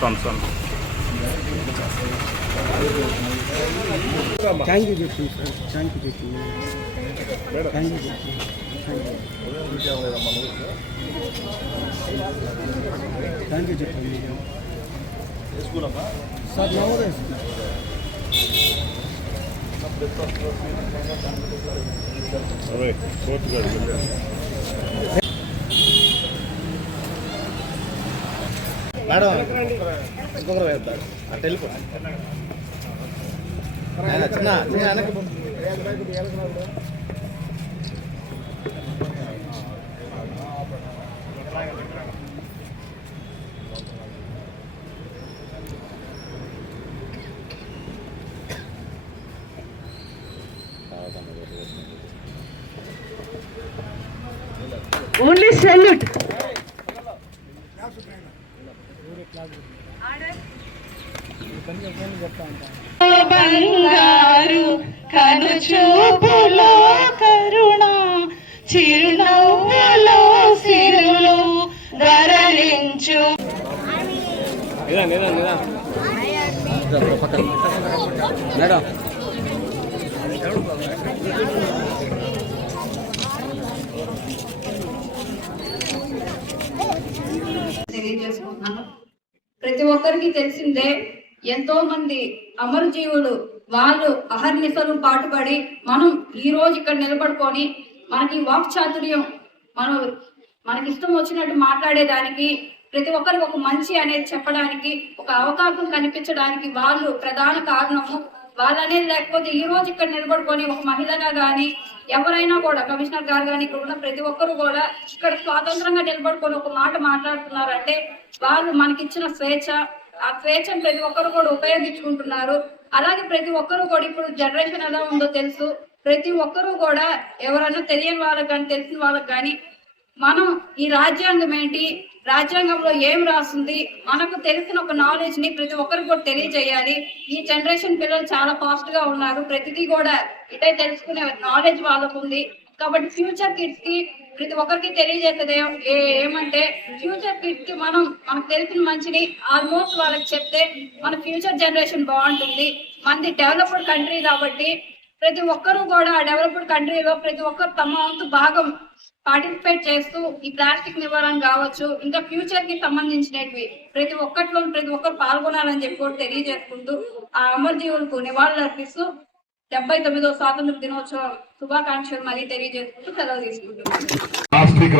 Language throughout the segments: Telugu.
సుడియు థ్యాంక్ యూ చెప్పి సార్ థ్యాంక్ యూ చెప్పి థ్యాంక్ యూ చెప్పి థ్యాంక్ యూ చెప్పండి సార్ నవోదయ స్కూల్. మేడం ఇంకొకరు వేస్తాడు అంటే వెళ్ళిపో చిన్న చిన్న వెనక్కి. ఓన్లీ సెల్యూట్ బంగారు కను చూపులో కరుణ చిరునవ్వులో సిరులు ధరలించు మేడం తెలియజేసుకుంటున్నాను. ప్రతి ఒక్కరికి తెలిసిందే ఎంతో మంది అమరజీవులు వాళ్ళు అహర్నిశలు పాటుపడి మనం ఈ రోజు ఇక్కడ నిలబడుకొని మనకి వాక్ చాతుర్యం మనం మనకి ఇష్టం వచ్చినట్టు మాట్లాడేదానికి ప్రతి ఒక్కరికి ఒక మంచి అనేది చెప్పడానికి ఒక అవకాశం కనిపించడానికి వాళ్ళు ప్రధాన కారణము. వాళ్ళనేది లేకపోతే ఈ రోజు ఇక్కడ నిలబడుకొని ఒక మహిళగా కానీ ఎవరైనా కూడా కమిషనర్ గారు కానీ ఇక్కడ ఉన్న ప్రతి ఒక్కరు కూడా ఇక్కడ స్వాతంత్రంగా నిలబడుకొని ఒక మాట మాట్లాడుతున్నారంటే వాళ్ళు మనకిచ్చిన స్వేచ్ఛ ఆ స్వేచ్ఛను ప్రతి ఒక్కరు కూడా ఉపయోగించుకుంటున్నారు. అలాగే ప్రతి ఒక్కరు కూడా ఇప్పుడు జనరేషన్ ఎలా ఉందో తెలుసు. ప్రతి ఒక్కరు కూడా ఎవరైనా తెలియని వాళ్ళకి కానీ తెలిసిన వాళ్ళకి కానీ మనం ఈ రాజ్యాంగం ఏంటి? రాజ్యాంగంలో ఏం రాస్తుంది మనకు తెలిసిన ఒక నాలెడ్జ్ని ప్రతి ఒక్కరికి కూడా తెలియజేయాలి. ఈ జనరేషన్ పిల్లలు చాలా ఫాస్ట్గా ఉన్నారు. ప్రతిదీ కూడా ఇటే తెలుసుకునే నాలెడ్జ్ వాళ్ళకు ఉంది కాబట్టి ఫ్యూచర్ కిడ్స్కి ప్రతి ఒక్కరికి తెలియజేసేది ఏ- ఏమంటే ఫ్యూచర్ కిడ్స్కి మనం మనకు తెలిసిన మంచిని ఆల్మోస్ట్ వాళ్ళకి చెప్తే మన ఫ్యూచర్ జనరేషన్ బాగుంటుంది. మనది డెవలప్డ్ కంట్రీ కాబట్టి ప్రతి ఒక్కరూ కూడా డెవలప్డ్ కంట్రీలో ప్రతి ఒక్కరు తమ వంతు భాగం పార్టిసిపేట్ చేస్తూ ఈ ప్లాస్టిక్ నివారణ కావచ్చు ఇంకా ఫ్యూచర్కి సంబంధించినవి ప్రతి ఒక్కటిలో ప్రతి ఒక్కరు పాల్గొనాలని చెప్పి తెలియజేసుకుంటూ ఆ అమరజీవులకు నివాళులు అర్పిస్తూ డెబ్బై తొమ్మిదో స్వాతంత్ర దినోత్సవ శుభాకాంక్షలు మళ్ళీ తెలియజేసుకుంటూ సెలవు తీసుకుంటున్నాం ప్లాస్టిక్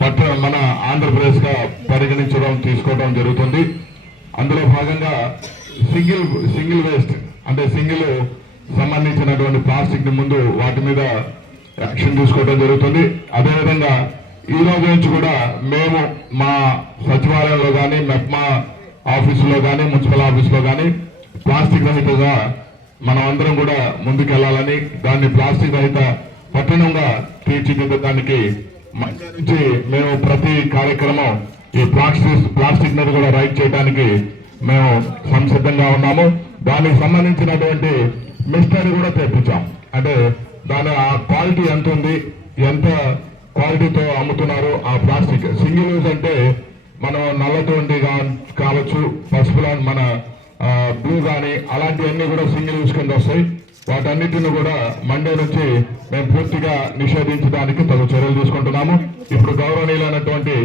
పట్ట మన ఆంధ్రప్రదేశ్గా పరిగణించడం తీసుకోవడం జరుగుతుంది. అందులో భాగంగా సింగిల్ సింగిల్ వేస్ట్ అంటే సింగిల్ సంబంధించినటువంటి ప్లాస్టిక్ని ముందు వాటి మీద యాక్షన్ తీసుకోవడం జరుగుతుంది. అదేవిధంగా ఈ రోజు నుంచి కూడా మేము మా సచివాలయంలో కానీ మెప్మా ఆఫీసులో కానీ మున్సిపల్ ఆఫీసులో కానీ ప్లాస్టిక్ రహితగా మనం అందరం కూడా ముందుకెళ్ళాలని దాన్ని ప్లాస్టిక్ రహిత పట్టణంగా తీర్చిదిద్దడానికి మంచి మేము ప్రతి కార్యక్రమం ఈ ప్లాస్టిక్ ప్లాస్టిక్ మీద కూడా రైట్ చేయడానికి మేము సంసిద్ధంగా ఉన్నాము. దానికి సంబంధించినటువంటి మిస్టరీ కూడా తెప్పించాం. అంటే దాని ఆ క్వాలిటీ ఎంత ఉంది ఎంత క్వాలిటీతో అమ్ముతున్నారు ఆ ప్లాస్టిక్. సింగిల్ యూజ్ అంటే మనం నల్లతోండి కావచ్చు పసుపు మన బ్లూ కానీ అలాంటివన్నీ కూడా సింగిల్ యూజ్ కింద వస్తాయి. వాటన్నిటిని కూడా మండే నుంచి మేము పూర్తిగా నిషేధించడానికి తగు చర్యలు తీసుకుంటున్నాము. ఇప్పుడు గౌరవనీయులైనటువంటి